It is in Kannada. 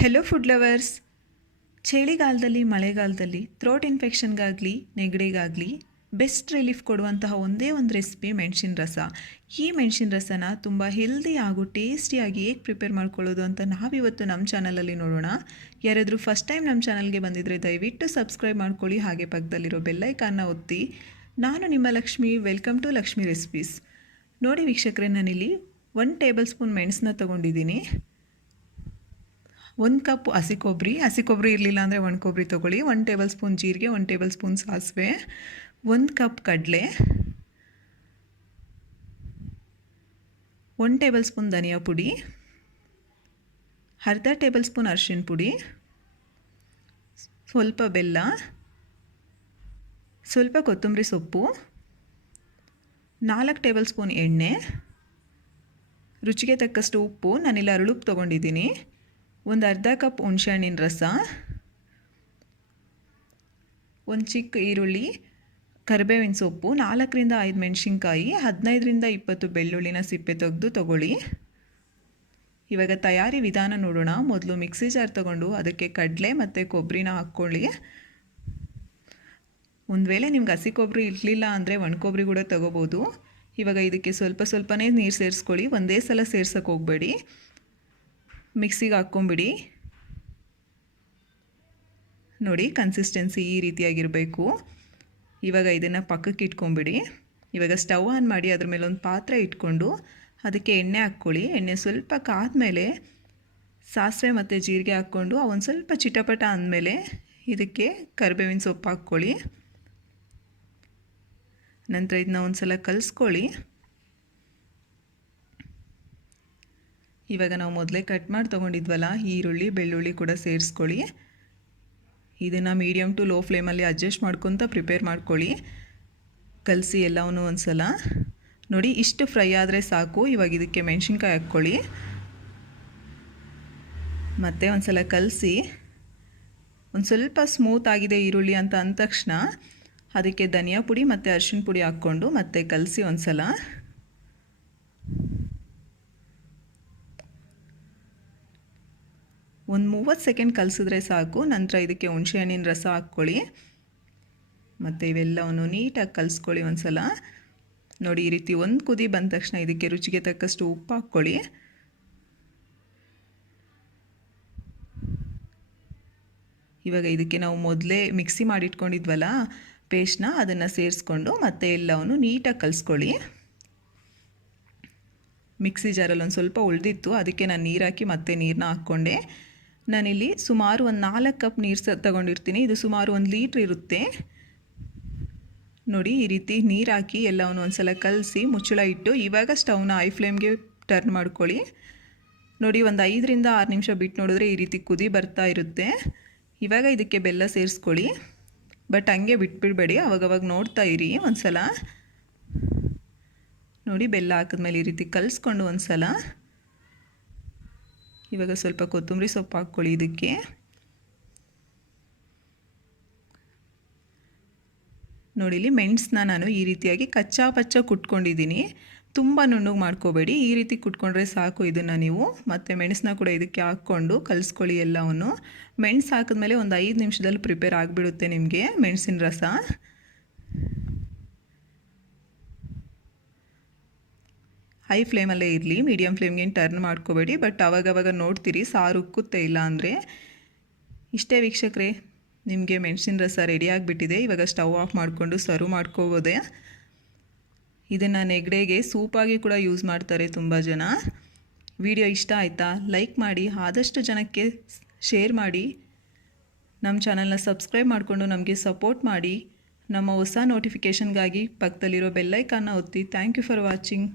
Hello food lovers. ಚಳಿಗಾಲದಲ್ಲಿ ಮಳೆಗಾಲದಲ್ಲಿ ಥ್ರೋಟ್ ಇನ್ಫೆಕ್ಷನ್ಗಾಗಲಿ ನೆಗಡಿಗಾಗಲಿ ಬೆಸ್ಟ್ ರಿಲೀಫ್ ಕೊಡುವಂತಹ ಒಂದೇ ಒಂದು ರೆಸಿಪಿ ಮೆಣಸಿನ ರಸ. ಈ ಮೆಣಸಿನ ರಸನ ತುಂಬ ಹೆಲ್ದಿ ಹಾಗೂ ಟೇಸ್ಟಿಯಾಗಿ ಹೇಗೆ ಪ್ರಿಪೇರ್ ಮಾಡ್ಕೊಳ್ಳೋದು ಅಂತ ನಾವಿವತ್ತು ನಮ್ಮ ಚಾನಲಲ್ಲಿ ನೋಡೋಣ. ಯಾರಾದರೂ ಫಸ್ಟ್ ಟೈಮ್ ನಮ್ಮ ಚಾನಲ್ಗೆ ಬಂದಿದ್ದರೆ ದಯವಿಟ್ಟು ಸಬ್ಸ್ಕ್ರೈಬ್ ಮಾಡ್ಕೊಳ್ಳಿ, ಹಾಗೆ ಪಕ್ಕದಲ್ಲಿರೋ ಬೆಲ್ಲೈಕಾನ್ನ ಒತ್ತಿ. ನಾನು ನಿಮ್ಮ Lakshmi, welcome to Lakshmi recipes. ನೋಡಿ ವೀಕ್ಷಕರೇ, ನಾನಿಲ್ಲಿ 1 ಟೇಬಲ್ ಸ್ಪೂನ್ ಮೆಣಸನ್ನ ತೊಗೊಂಡಿದ್ದೀನಿ. 1 ಕಪ್ ಹಸಿ ಕೊಬ್ಬರಿ ಇರಲಿಲ್ಲ ಅಂದರೆ 1 ಕೊಬ್ಬರಿ ತೊಗೊಳ್ಳಿ. 1 ಟೇಬಲ್ ಸ್ಪೂನ್ ಜೀರಿಗೆ, 1 ಟೇಬಲ್ ಸ್ಪೂನ್ ಸಾಸಿವೆ, 1 ಕಪ್ ಕಡಲೆ, 1 ಟೇಬಲ್ ಸ್ಪೂನ್ ಧನಿಯಾ ಪುಡಿ, ಅರ್ಧ ಟೇಬಲ್ ಸ್ಪೂನ್ ಅರಿಶಿನ ಪುಡಿ, ಸ್ವಲ್ಪ ಬೆಲ್ಲ, ಸ್ವಲ್ಪ ಕೊತ್ತಂಬರಿ ಸೊಪ್ಪು, 4 ಟೇಬಲ್ ಸ್ಪೂನ್ ಎಣ್ಣೆ, ರುಚಿಗೆ ತಕ್ಕಷ್ಟು ಉಪ್ಪು. ನಾನಿಲ್ಲಿ ಅರಳುಪ್ಪು ತೊಗೊಂಡಿದ್ದೀನಿ. 1 ಅರ್ಧ ಕಪ್ ಹುಣಸೆಹಣ್ಣಿನ ರಸ, 1 ಚಿಕ್ಕ ಈರುಳ್ಳಿ, ಕರಿಬೇವಿನ ಸೊಪ್ಪು, 4 ರಿಂದ 5 ಮೆಣಸಿನ್ಕಾಯಿ, 15 ರಿಂದ 20 ಬೆಳ್ಳುಳ್ಳಿನ ಸಿಪ್ಪೆ ತೆಗೆದು ತೊಗೊಳ್ಳಿ. ಇವಾಗ ತಯಾರಿ ವಿಧಾನ ನೋಡೋಣ. ಮೊದಲು ಮಿಕ್ಸಿ ಜಾರ್ ತೊಗೊಂಡು ಅದಕ್ಕೆ ಕಡಲೆ ಮತ್ತು ಕೊಬ್ಬರಿನ ಹಾಕ್ಕೊಳ್ಳಿ. ಒಂದು ವೇಳೆ ನಿಮ್ಗೆ ಹಸಿ ಕೊಬ್ಬರಿ ಇರಲಿಲ್ಲ ಅಂದರೆ ಒಣ ಕೊಬ್ಬರಿ ಕೂಡ ತೊಗೋಬೋದು. ಇವಾಗ ಇದಕ್ಕೆ ಸ್ವಲ್ಪನೇ ನೀರು ಸೇರಿಸ್ಕೊಳ್ಳಿ, ಒಂದೇ ಸಲ ಸೇರ್ಸೋಕ್ಕೆ ಹೋಗಬೇಡಿ. ಮಿಕ್ಸಿಗೆ ಹಾಕ್ಕೊಂಬಿಡಿ. ನೋಡಿ, ಕನ್ಸಿಸ್ಟೆನ್ಸಿ ಈ ರೀತಿಯಾಗಿರಬೇಕು. ಇವಾಗ ಇದನ್ನು ಪಕ್ಕಕ್ಕೆ ಇಟ್ಕೊಂಬಿಡಿ. ಇವಾಗ ಸ್ಟವ್ ಆನ್ ಮಾಡಿ ಅದ್ರ ಮೇಲೆ ಒಂದು ಪಾತ್ರೆ ಇಟ್ಕೊಂಡು ಅದಕ್ಕೆ ಎಣ್ಣೆ ಹಾಕ್ಕೊಳ್ಳಿ. ಎಣ್ಣೆ ಸ್ವಲ್ಪ ಕಾದ್ಮೇಲೆ ಸಾಸಿವೆ ಮತ್ತು ಜೀರಿಗೆ ಹಾಕ್ಕೊಂಡು ಒಂದು ಸ್ವಲ್ಪ ಚಿಟಪಟ ಅಂದಮೇಲೆ ಇದಕ್ಕೆ ಕರಿಬೇವಿನ ಸೊಪ್ಪು ಹಾಕ್ಕೊಳ್ಳಿ. ನಂತರ ಇದನ್ನ ಒಂದು ಸಲ ಕಲಿಸ್ಕೊಳ್ಳಿ. ಇವಾಗ ನಾವು ಮೊದಲೇ ಕಟ್ ಮಾಡಿ ತೊಗೊಂಡಿದ್ವಲ್ಲ ಈರುಳ್ಳಿ ಬೆಳ್ಳುಳ್ಳಿ ಕೂಡ ಸೇರಿಸ್ಕೊಳ್ಳಿ. ಇದನ್ನು ಮೀಡಿಯಮ್ ಟು ಲೋ ಫ್ಲೇಮಲ್ಲಿ ಅಡ್ಜಸ್ಟ್ ಮಾಡ್ಕೊತ ಪ್ರಿಪೇರ್ ಮಾಡ್ಕೊಳ್ಳಿ. ಕಲಸಿ ಎಲ್ಲವನ್ನೂ ಒಂದು ಸಲ ನೋಡಿ, ಇಷ್ಟು ಫ್ರೈ ಆದರೆ ಸಾಕು. ಇವಾಗ ಇದಕ್ಕೆ ಮೆಣಸಿನ್ಕಾಯಿ ಹಾಕ್ಕೊಳ್ಳಿ. ಮತ್ತು ಒಂದು ಸಲ ಕಲಸಿ ಒಂದು ಸ್ವಲ್ಪ ಸ್ಮೂತ್ ಆಗಿದೆ ಈರುಳ್ಳಿ ಅಂತ ಅಂದ ತಕ್ಷಣ ಅದಕ್ಕೆ ಧನಿಯಾ ಪುಡಿ ಮತ್ತು ಅರಿಶಿನ ಪುಡಿ ಹಾಕ್ಕೊಂಡು ಮತ್ತೆ ಕಲಸಿ ಒಂದು ಸಲ. ಒಂದು 30 ಸೆಕೆಂಡ್ ಕಲಸಿದ್ರೆ ಸಾಕು. ನಂತರ ಇದಕ್ಕೆ ಹುಣಸೆಹಣ್ಣಿನ ರಸ ಹಾಕ್ಕೊಳ್ಳಿ. ಮತ್ತು ಇವೆಲ್ಲವನ್ನು ನೀಟಾಗಿ ಕಲಿಸ್ಕೊಳ್ಳಿ ಒಂದು ಸಲ. ನೋಡಿ, ಈ ರೀತಿ ಒಂದು ಕುದಿ ಬಂದ ತಕ್ಷಣ ಇದಕ್ಕೆ ರುಚಿಗೆ ತಕ್ಕಷ್ಟು ಉಪ್ಪು ಹಾಕ್ಕೊಳ್ಳಿ. ಇವಾಗ ಇದಕ್ಕೆ ನಾವು ಮೊದಲೇ ಮಿಕ್ಸಿ ಮಾಡಿಟ್ಕೊಂಡಿದ್ವಲ್ಲ ಪೇಸ್ಟ್ನ, ಅದನ್ನು ಸೇರಿಸ್ಕೊಂಡು ಮತ್ತೆ ಎಲ್ಲವನ್ನು ನೀಟಾಗಿ ಕಲಿಸ್ಕೊಳ್ಳಿ. ಮಿಕ್ಸಿ ಜಾರಲ್ಲಿ ಒಂದು ಸ್ವಲ್ಪ ಉಳಿದಿತ್ತು, ಅದಕ್ಕೆ ನಾನು ನೀರು ಹಾಕಿ ಮತ್ತೆ ನೀರನ್ನ ಹಾಕ್ಕೊಂಡೆ. ನಾನಿಲ್ಲಿ ಸುಮಾರು ಒಂದು 4 ಕಪ್ ನೀರು ತಗೊಂಡಿರ್ತೀನಿ. ಇದು ಸುಮಾರು 1 ಲೀಟ್ರ್ ಇರುತ್ತೆ. ನೋಡಿ, ಈ ರೀತಿ ನೀರು ಹಾಕಿ ಎಲ್ಲವನ್ನು ಒಂದು ಸಲ ಕಲಸಿ ಮುಚ್ಚಳ ಇಟ್ಟು ಇವಾಗ ಸ್ಟವ್ನ ಹೈ ಫ್ಲೇಮ್ಗೆ ಟರ್ನ್ ಮಾಡ್ಕೊಳ್ಳಿ. ನೋಡಿ, ಒಂದು 5 ರಿಂದ 6 ನಿಮಿಷ ಬಿಟ್ಟು ನೋಡಿದ್ರೆ ಈ ರೀತಿ ಕುದಿ ಬರ್ತಾ ಇರುತ್ತೆ. ಇವಾಗ ಇದಕ್ಕೆ ಬೆಲ್ಲ ಸೇರಿಸ್ಕೊಳ್ಳಿ. ಬಟ್ ಹಂಗೆ ಬಿಟ್ಬಿಡಬೇಡಿ, ಅವಾಗವಾಗ ನೋಡ್ತಾ ಇರಿ ಒಂದು ಸಲ. ನೋಡಿ, ಬೆಲ್ಲ ಹಾಕಿದ್ಮೇಲೆ ಈ ರೀತಿ ಕಲಿಸ್ಕೊಂಡು ಒಂದು ಸಲ. ಇವಾಗ ಸ್ವಲ್ಪ ಕೊತ್ತಂಬರಿ ಸೊಪ್ಪು ಹಾಕ್ಕೊಳ್ಳಿ ಇದಕ್ಕೆ. ನೋಡಿ, ಇಲ್ಲಿ ಮೆಣಸನ್ನ ನಾನು ಈ ರೀತಿಯಾಗಿ ಕಚ್ಚಾ ಪಚ್ಚ ಕುಟ್ಕೊಂಡಿದ್ದೀನಿ. ತುಂಬ ನುಣ್ಣಗೆ ಮಾಡ್ಕೋಬೇಡಿ, ಈ ರೀತಿ ಕುಟ್ಕೊಂಡ್ರೆ ಸಾಕು. ಇದನ್ನು ನೀವು ಮತ್ತು ಮೆಣಸನ್ನ ಕೂಡ ಇದಕ್ಕೆ ಹಾಕ್ಕೊಂಡು ಕಲಿಸ್ಕೊಳ್ಳಿ ಎಲ್ಲವನ್ನು. ಮೆಣಸು ಹಾಕಿದ್ಮೇಲೆ ಒಂದು 5 ನಿಮಿಷದಲ್ಲಿ ಪ್ರಿಪೇರ್ ಆಗಿಬಿಡುತ್ತೆ ನಿಮಗೆ ಮೆಣಸಿನ ರಸ. ಹೈ ಫ್ಲೇಮಲ್ಲೇ ಇರಲಿ, ಮೀಡಿಯಮ್ ಫ್ಲೇಮ್ಗೆ ಟರ್ನ್ ಮಾಡ್ಕೋಬೇಡಿ. ಬಟ್ ಆವಾಗವಾಗ ನೋಡ್ತೀರಿ ಸಾರು ಉಕ್ಕುತ್ತೆ ಇಲ್ಲ ಅಂದರೆ. ಇಷ್ಟೇ ವೀಕ್ಷಕರೇ, ನಿಮಗೆ ಮೆಣಸಿನ ರಸ ರೆಡಿ ಆಗಿಬಿಟ್ಟಿದೆ. ಇವಾಗ ಸ್ಟವ್ ಆಫ್ ಮಾಡಿಕೊಂಡು ಸರ್ವ್ ಮಾಡ್ಕೋಬೋದೆ. ಇದನ್ನು ನೆಗಡೆಗೆ ಸೂಪಾಗಿ ಕೂಡ ಯೂಸ್ ಮಾಡ್ತಾರೆ ತುಂಬ ಜನ. ವಿಡಿಯೋ ಇಷ್ಟ ಆಯಿತಾ? ಲೈಕ್ ಮಾಡಿ, ಆದಷ್ಟು ಜನಕ್ಕೆ ಶೇರ್ ಮಾಡಿ. ನಮ್ಮ ಚಾನಲ್ನ ಸಬ್ಸ್ಕ್ರೈಬ್ ಮಾಡಿಕೊಂಡು ನಮಗೆ ಸಪೋರ್ಟ್ ಮಾಡಿ. ನಮ್ಮ ಹೊಸ ನೋಟಿಫಿಕೇಷನ್ಗಾಗಿ ಪಕ್ಕದಲ್ಲಿರೋ ಬೆಲ್ಲೈಕಾನ್ನ ಒತ್ತಿ. Thank you for watching.